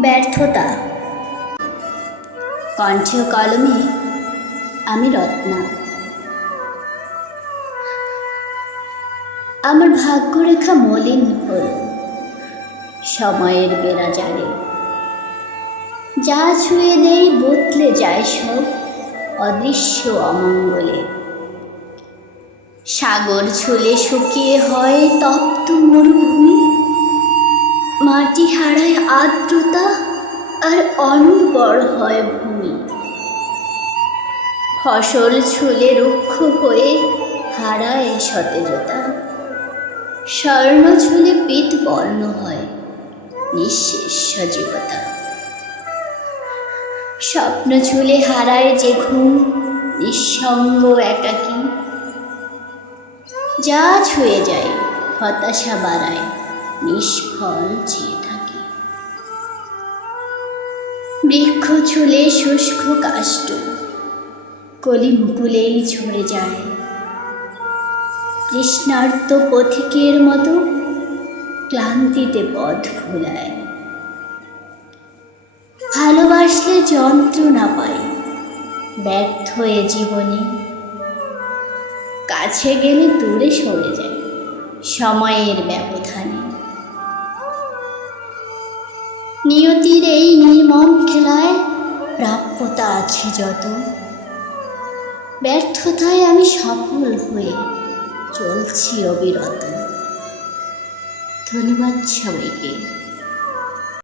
ব্যর্থতা। কণ্ঠে ও কলমে আমি রত্না। আমার ভাগ্যরেখা মলিন হল সময়ের বেড়াজালে। যা ছুঁয়ে দেই বদলে যায় সব অদৃশ্য অমঙ্গলে। সাগর ছুলে শুকিয়ে হয় তপ্ত মরুভূমি। মাটি হারায় আর্দ্রতা আর অনুর্বর হয় ভূমি। ফসল ছুলে রুক্ষ হয়ে হারায় সতেজতা। স্বর্ণ ছুলে পীত বর্ণ হয় নিঃশেষ সজীবতা। স্বপ্ন ছুলে হারায় যে ঘুম নিঃসঙ্গ একাকী। যা ছুঁয়ে যায় হতাশা বাড়ায় নিষ্ফল চেয়ে থাকি। বৃক্ষ ছুলে শুষ্ক কাষ্ঠ কলি মুকুলেই ঝরে যায়। তৃষ্ণার্ত পথিকের মতো ক্লান্তিতে পথ ভুলায়। ভালোবাসলে যন্ত্রণা পাই ব্যর্থ এ জীবনে। কাছে গেলে দূরে সরে যায় সময়ের ব্যবধানে। নিয়তির এই নির্মম খেলায় প্রাপ্যতা আছে যত। ব্যর্থতায় আমি সফল হয়ে চলছি অবিরত। ধন্যবাদ সবাইকে।